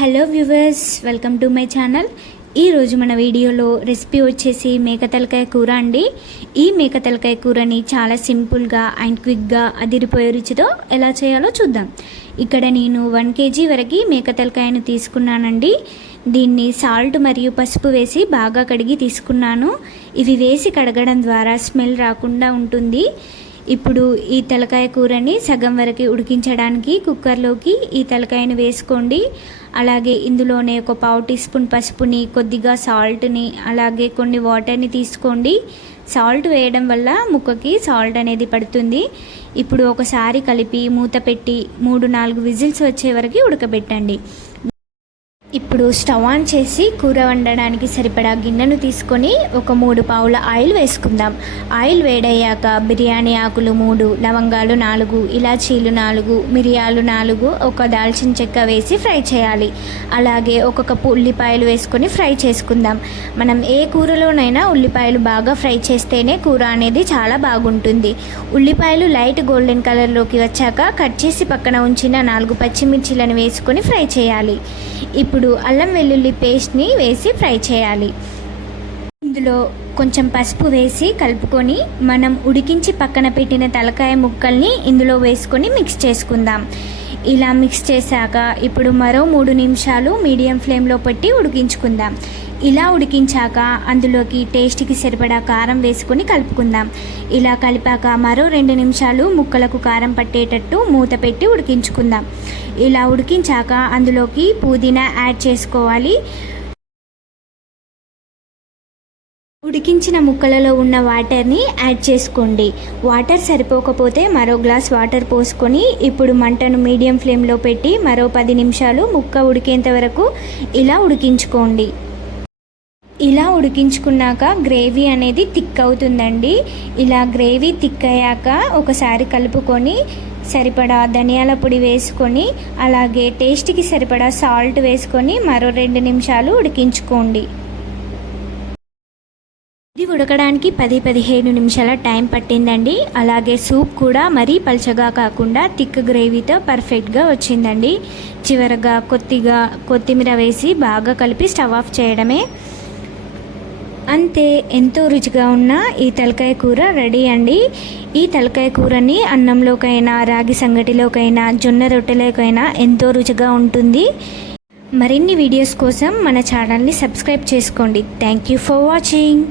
Hello viewers, welcome to my channel. ఈరోజు మన వీడియోలో రెసిపీ వచ్చేసి మేక తలకాయ కూర అండి. ఈ మేక తలకాయ కూరని చాలా సింపుల్గా అండ్ క్విక్గా అదిరిపోయే రుచితో ఎలా చేయాలో చూద్దాం. ఇక్కడ నేను 1 kg వరకు మేక తలకాయను తీసుకున్నానండి. దీన్ని సాల్ట్ మరియు పసుపు వేసి బాగా కడిగి తీసుకున్నాను. ఇవి వేసి కడగడం ద్వారా స్మెల్ రాకుండా ఉంటుంది. ఇప్పుడు ఈ తలకాయ కూరని సగం వరకు ఉడికించడానికి కుక్కర్లోకి ఈ తలకాయను వేసుకోండి. అలాగే ఇందులోనే ఒక 1/2 టీ స్పూన్ పసుపుని, కొద్దిగా సాల్ట్ని, అలాగే కొన్ని వాటర్ని తీసుకోండి. సాల్ట్ వేయడం వల్ల ముక్కకి సాల్ట్ అనేది పడుతుంది. ఇప్పుడు ఒకసారి కలిపి మూత పెట్టి 3-4 విజిల్స్ వచ్చే వరకు ఉడకబెట్టండి. ఇప్పుడు స్టవ్ ఆన్ చేసి కూర వండడానికి సరిపడా గిన్నెను తీసుకొని ఒక 3 పావుల ఆయిల్ వేసుకుందాం. ఆయిల్ వేడయ్యాక బిర్యానీ ఆకులు 3, లవంగాలు 4, ఇలాచీలు 4, మిరియాలు 4, ఒక దాల్చిన చెక్క వేసి ఫ్రై చేయాలి. అలాగే ఒక కప్పు ఉల్లిపాయలు వేసుకొని ఫ్రై చేసుకుందాం. మనం ఏ కూరలోనైనా ఉల్లిపాయలు బాగా ఫ్రై చేస్తేనే కూర అనేది చాలా బాగుంటుంది. ఉల్లిపాయలు లైట్ గోల్డెన్ కలర్లోకి వచ్చాక కట్ చేసి పక్కన ఉంచిన 4 పచ్చిమిర్చీలను వేసుకొని ఫ్రై చేయాలి. ఇప్పుడు అల్లం వెల్లుల్లి పేస్ట్ని వేసి ఫ్రై చేయాలి. ఇందులో కొంచెం పసుపు వేసి కలుపుకొని మనం ఉడికించి పక్కన పెట్టిన తలకాయ ముక్కల్ని ఇందులో వేసుకొని మిక్స్ చేసుకుందాం. ఇలా మిక్స్ చేశాక ఇప్పుడు మరో 3 నిమిషాలు మీడియం ఫ్లేమ్లో పెట్టి ఉడికించుకుందాం. ఇలా ఉడికించాక అందులోకి టేస్ట్కి సరిపడా కారం వేసుకొని కలుపుకుందాం. ఇలా కలిపాక మరో 2 నిమిషాలు ముక్కలకు కారం పట్టేటట్టు మూత పెట్టి ఉడికించుకుందాం. ఇలా ఉడికించాక అందులోకి పుదీనా యాడ్ చేసుకోవాలి. ఉడికించిన ముక్కలలో ఉన్న వాటర్ని యాడ్ చేసుకోండి. వాటర్ సరిపోకపోతే మరో గ్లాస్ వాటర్ పోసుకొని ఇప్పుడు మంటను మీడియం ఫ్లేమ్లో పెట్టి మరో 10 నిమిషాలు ముక్క ఉడికేంత వరకు ఇలా ఉడికించుకోండి. ఇలా ఉడికించుకున్నాక గ్రేవీ అనేది థిక్ అవుతుందండి. ఇలా గ్రేవీ థిక్ అయ్యాక ఒకసారి కలుపుకొని సరిపడా ధనియాల పొడి వేసుకొని అలాగే టేస్ట్కి సరిపడా సాల్ట్ వేసుకొని మరో 2 నిమిషాలు ఉడికించుకోండి. ఇది ఉడకడానికి 10-15 నిమిషాల టైం పట్టిందండి. అలాగే సూప్ కూడా మరీ పల్చగా కాకుండా థిక్ గ్రేవీతో పర్ఫెక్ట్గా వచ్చిందండి. చివరగా కొద్దిగా కొత్తిమీర వేసి బాగా కలిపి స్టవ్ ఆఫ్ చేయడమే. అంతే, ఎంతో రుచిగా ఉన్న ఈ తలకాయ కూర రెడీ అండి. ఈ తలకాయ కూరని అన్నంలోకైనా, రాగి సంగటిలోకైనా, జొన్న రొట్టెలోకైనా ఎంతో రుచిగా ఉంటుంది. మరిన్ని వీడియోస్ కోసం మన ఛానల్ని సబ్స్క్రైబ్ చేసుకోండి. Thank you for watching.